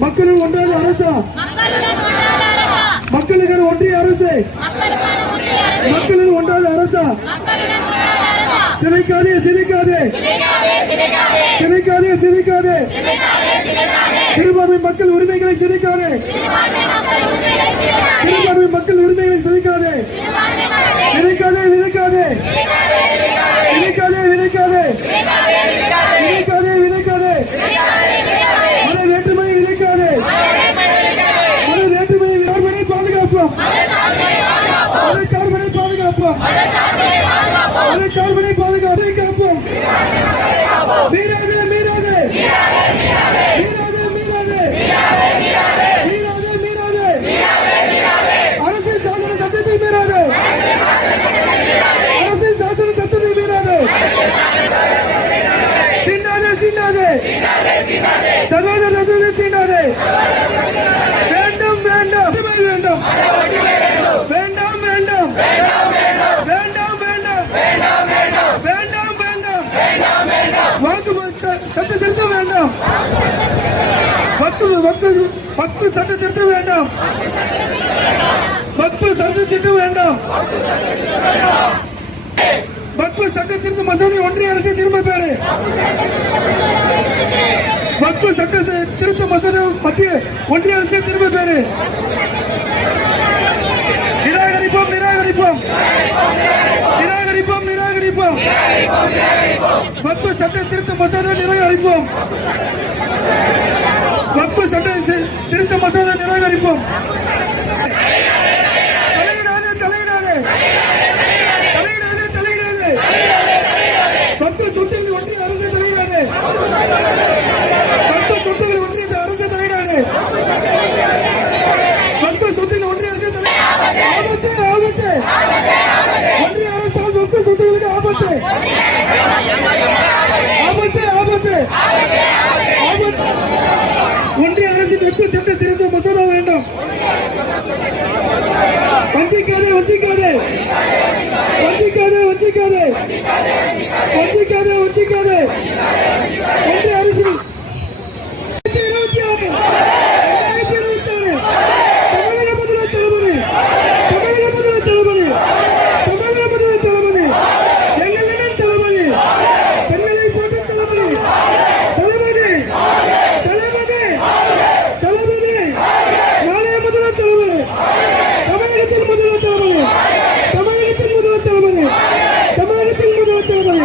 மக்களின் ஒன்றாத அரசா? மக்களுக்கான ஒன்றிய அரசு? மக்களின் ஒன்றாத அரசா? சிதைக்காதே சிதைக்காதே. சிதைக்காதே சிதைக்காதே. சிறுபான்மை மக்கள் உரிமைகளை சிதைக்காதே. சிறுபான்மை மக்கள் தீண்டாதே தீண்டாதே சகோதர சகோதரி தீண்டாதே வேண்டும் வேண்டாம். வேண்டும். வேண்டாம் வேண்டாம். வேண்டாம் வேண்டாம். வேண்டாம் வேண்டாம். வாக்கு சட்ட திருத்தம் வேண்டாம். பத்து பத்து பத்து சட்ட திருத்தம் வேண்டாம். பத்து சட்ட திட்டம் வேண்டாம். பத்து சட்ட திருத்த மசோதை ஒன்றிய அரசு திரும்ப பெற பத்து சட்ட திருத்த மசோதை மத்திய ஒன்றிய அரசு திரும்ப பேரு நிராகரிப்போம் நிராகரிப்போம். நிராகரிப்போம் நிராகரிப்போம். வக்பு சட்ட திருத்த மசோதா நிராகரிப்போம். வக்பு சட்ட திருத்த மசோதா நிராகரிப்போம் தலையிடாதே தலையிடாதே தலையிடாதே தலையிடாதே வக்பு சொத்துக்கள் ஒன்றிய அரசு தலையிடாதே வக்பு சொத்துக்கள் ஒன்றிய அரசு மக்கள் வக்பு சொத்துக்கள் ஒன்றிய அரசு ஆபத்து ஆபத்து. ஒன்றிய அரசு மக்கள் சொத்துக்களுக்கு ஆபத்து. ஆபத்து ஆபத்து. ஆபத்து. ஒன்றிய அரசின் வெப்ப சட்ட திருத்த மசோதா வேண்டாம். வஞ்சிக்காதே வஞ்சிக்காதே. வஞ்சிக்காதே வஞ்சிக்காதே. வஞ்சிக்காதே வஞ்சிக்காதே ஒன்றிய அரசின் இருபத்தி ஆறு ரெண்டாயிரத்தி இருபத்தி ஆறு தமிழக முதல்வர் தளபதி தமிழக முதல்வர் தளபதி தமிழக முதல்வர் தளபதி எங்களிடம் தளபதி பெண்களை போற்றும் தளபதி தளபதி தளபதி தளபதி நாளைய முதல்வர் தளபதி தமிழகத்தில் முதல்வர் தளபதி தமிழகத்தில் முதல்வர் தளபதி தமிழகத்தில் முதல்வர் தளபதி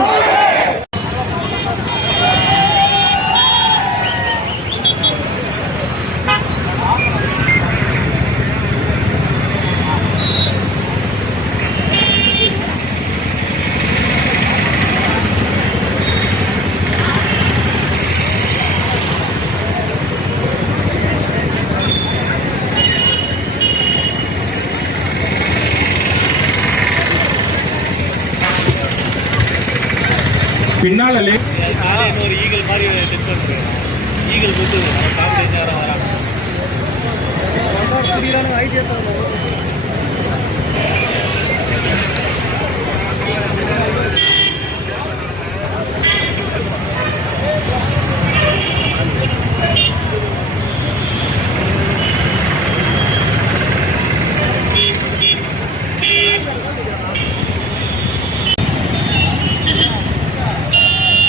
பின்னால ஒரு ஈகல் ஈகிள் மாதிரி ஈகல் பண்ணுறேன் ஈகிள் வராங்க ஐடியா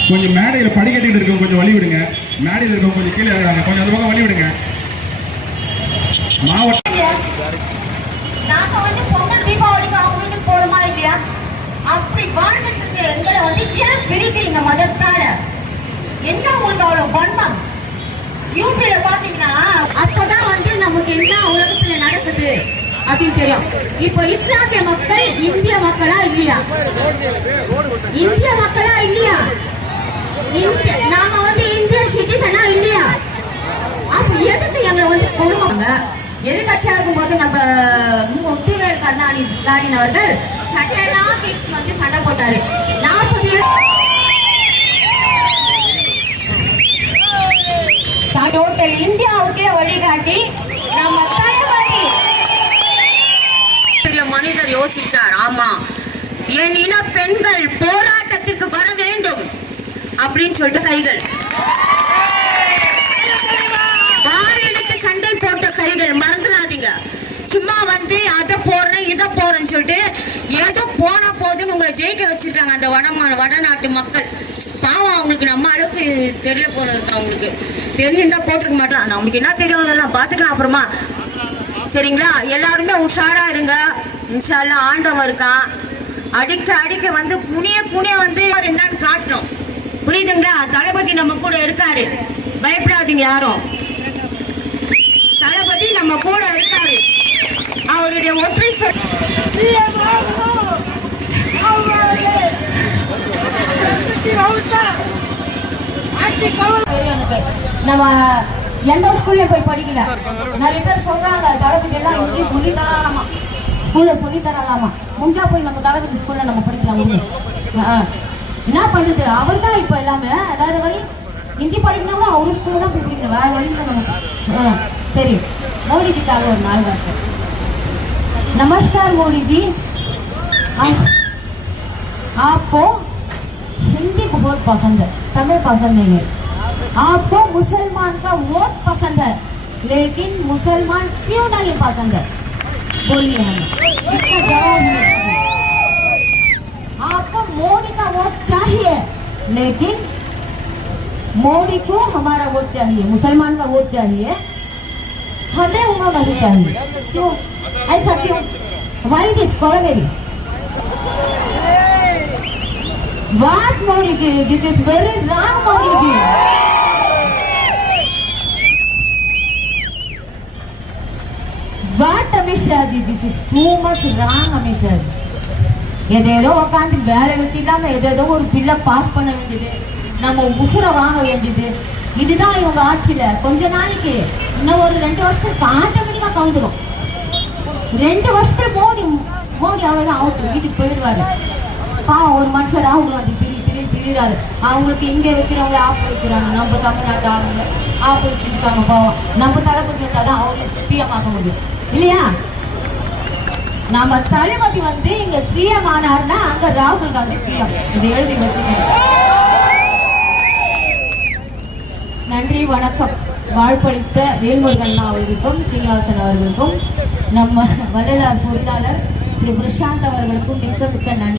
கொஞ்சம் மேடையில படிக்கட்டிட்டு இருக்கவங்க கொஞ்சம் வழி விடுங்க மேடையில் இருக்கவங்க கொஞ்சம் கீழே இறங்குறாங்க. கொஞ்சம் அந்த பக்கம் வழி விடுங்க மாவட்ட நாங்க வந்து பொங்கல் தீபாவளிக்கு அவங்க வீட்டுக்கு போறோமா இல்லையா? அப்படி வாழ்ந்துட்டு இருக்க எங்களை வந்து ஏன் பிரிக்கிறீங்க மதத்தால? என்ன உங்களுக்கு அவ்வளவு வன்மம்? யூபியில பாத்தீங்கன்னா அப்பதான் வந்து நமக்கு என்ன உலகத்துல நடக்குது அப்படின்னு தெரியும். இப்போ இஸ்லாமிய மக்கள் இந்திய மக்களா இல்லையா? இந்திய மக்களா இல்லையா? நாம வந்து இந்தியன் சிட்டிசனா இல்லையா? அப்ப எதுக்கு எங்களை வந்து கொடுப்பாங்க? எதிர்கட்சியா நம்ம முத்துவேல் கருணாநிதி ஸ்டாலின் அவர்கள் சட்டையெல்லாம் கிழிச்சு வந்து சண்டை போட்டாரு. நாற்பது டோட்டல் இந்தியாவுக்கே வழிகாட்டி நம்ம தளபதி. பெரிய மனிதர் யோசிச்சார் ஆமா. என் இன பெண்கள் போராட்டத்துக்கு வர அப்படின்னு சொல்லிட்டு கைகள். வாரியனுக்கு சண்டல் போட்ட கைகள் மறந்துடாதீங்க. சும்மா வந்து அதை போடுறேன் இதை போடுறேன்னு சொல்லிட்டு ஏதோ போன போதுன்னு உங்களை ஜெயிக்க வச்சிருக்காங்க அந்த வட வடநாட்டு மக்கள். பாவம் அவங்களுக்கு நம்ம அளவுக்கு தெரியல போல இருக்கு அவங்களுக்கு. தெரிஞ்சுட்டா போட்டுக்க மாட்டான் நம்மளுக்கு என்ன தெரியும் அதெல்லாம்? பார்த்துக்கலாம் அப்புறமா. சரிங்களா? எல்லாருமே உஷாரா இருங்க. இன்ஷால்லாம் ஆண்டவன் இருக்கான் அடிக்க அடிக்க வந்து குனிய குனிய வந்து என்னன்னு காட்டணும். புரியுதுங்களா? தளபதி நம்ம கூட இருக்காரு. பயப்படாதீங்க யாரும். தளபதி நம்ம கூட இருக்காரு. அவருடைய ஒற்றை சொல் நம்ம எந்த ஸ்கூல்ல போய் படிக்கல? நிறைய பேர் சொல்றாங்க தளபதி எல்லாம் இங்கே சொல்லி தரலாமா? ஸ்கூல்ல சொல்லி தரலாமா? முடிஞ்சா போய் நம்ம தளபதி ஸ்கூல்ல நம்ம படிக்கலாம். ஆ. என்ன பண்ணுது அவர் தான் இப்ப எல்லாமே வேற வழி ஹிந்தி படிக்கணும்னா அவரு ஸ்கூல்ல தான் போய் படிக்கணும் வேற வழி இல்லை நமக்கு ஆ, சரி மோடிஜிக்காக ஒரு நாள் வார்த்தை नमस्कार मोदी जी आ- आपको हिंदी बहुत पसंद है तमिल पसंद नहीं है आपको मुसलमान का वोट पसंद है लेकिन मुसलमान क्यों नहीं पसंद है बोलिए हमें इसका जवाब हमें दीजिए। आपको मोदी का वोट चाहिए, लेकिन मोदी को हमारा वोट चाहिए, मुसलमान का वोट चाहिए, हमें उन्हों नहीं चाहिए। क्यों? ऐसा क्यों? Why this कॉलोवेरी what Modi ji? This is very Ram Modi ji. What Amit Shah ji? This is too much Ram Amit Shah ji. எதேதோ உட்காந்து வேலை வெட்டி இல்லாம எதேதோ ஒரு பில்லை பாஸ் பண்ண வேண்டியது. நம்ம உசுரை வாங்க வேண்டியது. இதுதான் இவங்க ஆட்சியில. கொஞ்ச நாளைக்கு இன்னும் ஒரு ரெண்டு வருஷத்துக்கு ஆட்டோமேட்டிக்கா கவுந்துடும் ரெண்டு வருஷத்துல மோடி மோடி அவ்வளவுதான் அவுட் வீட்டுக்கு போயிடுவாரு. பாவம் ஒரு மனுஷர் ராகுல் காந்தி திரி திரி திரிறாரு அவங்களுக்கு இங்க வைக்கிறவங்க ஆப் வைக்கிறாங்க. நம்ம தமிழ்நாட்டு ஆளுங்க ஆப் வச்சுருக்காங்க பாவம். நம்ம தளபதி வந்தால் தான் அவங்கள சிஎம் ஆக்க முடியும். இல்லையா? நம்ம தளபதி வந்து இங்க சிஎம் ஆனார்னா அங்க ராகுல் காந்தி பிஎம் இது எழுதி வச்சுக்கோங்க. நன்றி வணக்கம். வாழ்ப்பளித்த வேல்முருகன் அவர்களுக்கும் சீனிவாசன் அவர்களுக்கும் நம்ம வள்ளலார் பொருளாளர் திரு. பிரசாந்த் அவர்களுக்கும் மிக்க மிக்க நன்றி.